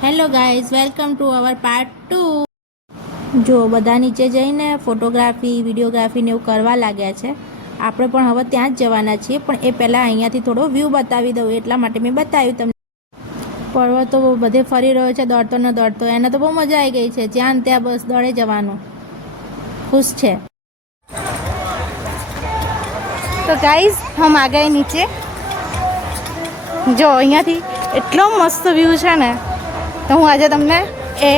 Hello guys, welcome to our part 2। જો બધા નીચે જઈને ફોટોગ્રાફી વિડીયોગ્રાફી ને એવું કરવા લાગ્યા છે। આપણે પણ હવે ત્યાં જ જવાના છીએ, પણ એ પહેલાં અહીંયાથી થોડો વ્યૂ બતાવી દઉં એટલા માટે મેં બતાવ્યું તમને। પર્વતો બધે ફરી રહ્યો છે, દોડતો ને દોડતો। એને તો બહુ મજા આવી ગઈ છે, જ્યાં ત્યાં બસ દોડે જવાનું, ખુશ છે। તો ગાઈઝ હમ આ ગए નીચે। જો અહીંયાથી એટલો મસ્ત વ્યૂ છે ને, તો હું આજે તમને એ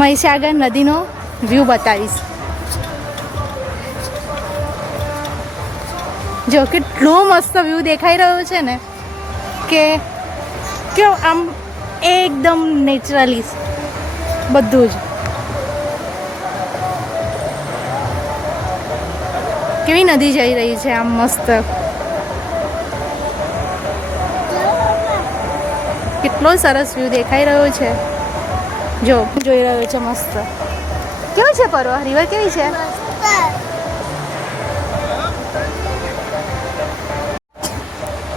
મહીસાગર નદીનો વ્યૂ બતાવીશ। જો કેટલો મસ્ત વ્યૂ દેખાઈ રહ્યો છે ને કે આમ એકદમ નેચરલી બધું જ। કેવી નદી જઈ રહી છે આમ મસ્ત, કેટલો સરસ વ્યૂ દેખાઈ રહ્યો છે। જો જોઈ રહ્યો છે મસ્ત, કેવું છે પર્વ? રિવર કેવી છે?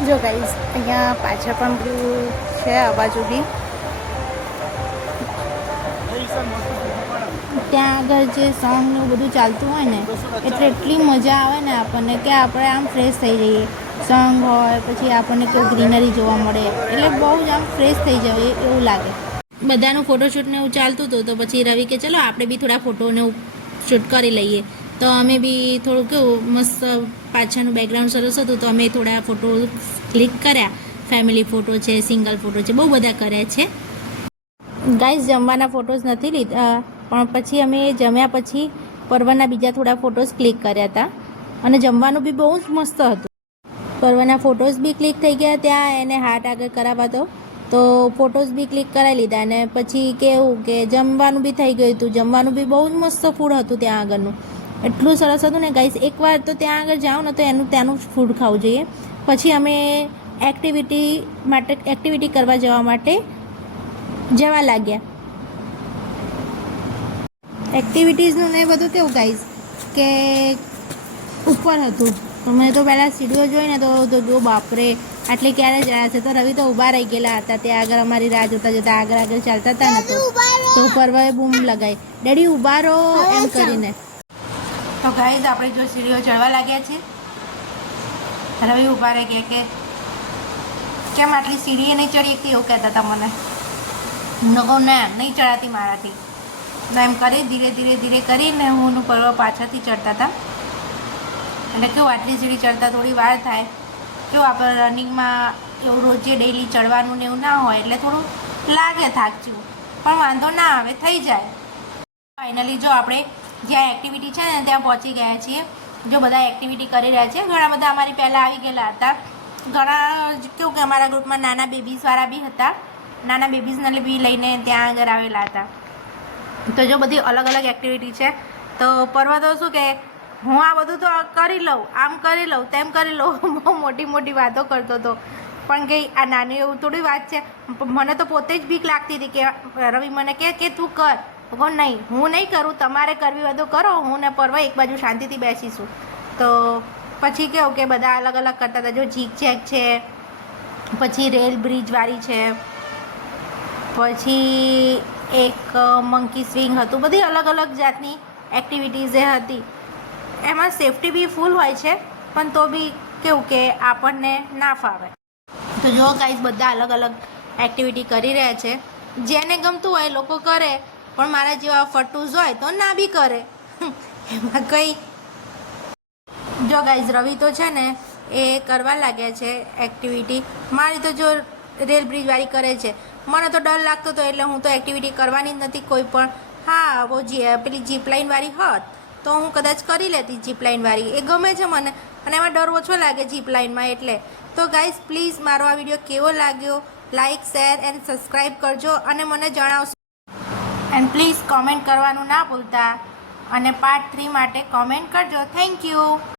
જો ગાઈઝ અહીંયા પાછળ પણ બધું છે, આ બાજુ બી ત્યાં આગળ જે સોંગ ને એવું બધું ચાલતું હોય ને, એટલે એટલી મજા આવે ને આપણને કે આપણે આમ ફ્રેશ થઈ જઈએ। સોંગ હોય પછી આપણને કોઈ ગ્રીનરી જોવા મળે, એટલે બહુ જ આમ ફ્રેશ થઈ જાય એવું લાગે। બધાનું ફોટોશૂટ ને એવું ચાલતું હતું, તો પછી રવિ કે ચલો આપણે બી થોડા ફોટોને શૂટ કરી લઈએ। તો અમે બી થોડું કેવું મસ્ત પાછળનું બેકગ્રાઉન્ડ સરસ હતું, તો અમે થોડા ફોટો ક્લિક કર્યા। ફેમિલી ફોટો છે, સિંગલ ફોટો છે, બહુ બધા કર્યા છે। ગાઈઝ જમવાના ફોટોઝ નથી લીધા, પણ પછી અમે જમ્યા પછી પર્વના બીજા થોડા ફોટોઝ ક્લિક કર્યા હતા, અને જમવાનું બી બહુ જ મસ્ત હતું। પર્વના ફોટોઝ બી ક્લિક થઈ ગયા, ત્યાં એને હાર્ટ આગળ કરાવવા તો ફોટોઝ બી ક્લિક કરાવી લીધા, અને પછી કેવું કે જમવાનું બી થઈ ગયું હતું। જમવાનું બી બહુ જ મસ્ત ફૂડ હતું ત્યાં આગળનું, એટલું સરસ હતું ને ગાઈઝ। એકવાર તો ત્યાં આગળ જાઓ ને તો ત્યાંનું જ ફૂડ ખાવું જોઈએ। પછી અમે એક્ટિવિટી કરવા જવા માટે જવા લાગ્યા। એક્ટિવિટીઝનું ને બધું કેવું ગાઈઝ કે ઉપર હતું, તો મેં તો પહેલાં સીડીઓ જોઈને તો જો બાપરે આટલી ક્યારે જણાશે। તો રવિ તો ઊભા રહી ગયેલા હતા ત્યાં આગળ, અમારી રાહ જોતા જોતા આગળ ચાલતા હતા ને, તો પર્વએ બૂમ લગાવી, ડેડી ઊભા રહો એમ કરીને। તો ગાઈઝ આપણે જો સીડીઓ ચડવા લાગ્યા છે, રવિ ઊભા રહી ગયા કે કેમ આટલી સીડીએ નહીં ચડી એકથી એવું કહેતા હતા મને। નગો ના નહીં ચડાતી મારાથી, તો એમ કરી ધીરે ધીરે ધીરે કરીને હું પર્વ પાછળથી ચડતા હતા। એટલે કેવું આટલી સીડી ચડતા થોડી વાર થાય, કેવું આપણે રનિંગમાં એવું રોજે ડેઈલી ચડવાનું ને એવું ના હોય, એટલે થોડું લાગે થાક જેવું, પણ વાંધો ના આવે, થઈ જાય। ફાઇનલી જો આપણે જ્યાં એક્ટિવિટી છે ને ત્યાં પહોંચી ગયા છીએ। જો બધા એક્ટિવિટી કરી રહ્યા છે, ઘણા બધા અમારી પહેલાં આવી ગયેલા હતા। ઘણા કેવું કે અમારા ગ્રુપમાં નાના બેબીઝવાળા બી હતા, નાના બેબીઝને બી લઈને ત્યાં આગળ આવેલા હતા। તો જો બધી અલગ અલગ એક્ટિવિટી છે, તો પર્વ તો શું કે હું આ બધું તો કરી લઉં, આમ કરી લઉં, તેમ કરી લઉં, બહુ મોટી મોટી વાતો કરતો હતો। પણ કંઈ આ નાની એવું થોડી વાત છે, મને તો પોતે જ બીક લાગતી હતી કે રવિ મને કે તું કર, કહું નહીં હું નહીં કરું, તમારે કરવી હોય તો કરો, હું ને પર્વ એક બાજુ શાંતિથી બેસીશું। તો પછી કેવું કે બધા અલગ અલગ કરતા હતા। જો ઝીક ઝેક છે, પછી રેલ બ્રિજવાળી છે, પછી એક મંકી સ્વિંગ હતું, બધી અલગ અલગ જાતની એક્ટિવિટીઝ એ હતી। એમાં સેફટી બી ફૂલ હોય છે, પણ તો બી કેવું કે આપણને ના ફાવે। તો જો ગાઈઝ બધા અલગ અલગ એક્ટિવિટી કરી રહ્યા છે, જેને ગમતું હોય લોકો કરે, પણ મારા જેવા ફટુઝ હોય તો ના બી કરે, એમાં કંઈ। જો ગાઈઝ રવિ તો છે ને એ કરવા લાગ્યા છે એક્ટિવિટી, મારી તો જો રેલ બ્રિજવાળી કરે છે, મને તો ડર લાગતો હતો, એટલે હું તો એક્ટિવિટી કરવાની જ નથી કોઈ પણ। હા બહુ પેલી જીપ લાઇનવાળી હોત તો હું કદાચ કરી લેતી, જીપ લાઇનવાળી એ ગમે છે મને, અને એમાં ડર ઓછો લાગે જીપ લાઇનમાં એટલે। તો ગાઈઝ પ્લીઝ મારો આ વિડીયો કેવો લાગ્યો, લાઇક શેર એન્ડ સબસ્ક્રાઈબ કરજો, અને મને જણાવશો, એન્ડ પ્લીઝ કોમેન્ટ કરવાનું ના ભૂલતા, અને પાર્ટ 3 માટે કોમેન્ટ કરજો। Thank you.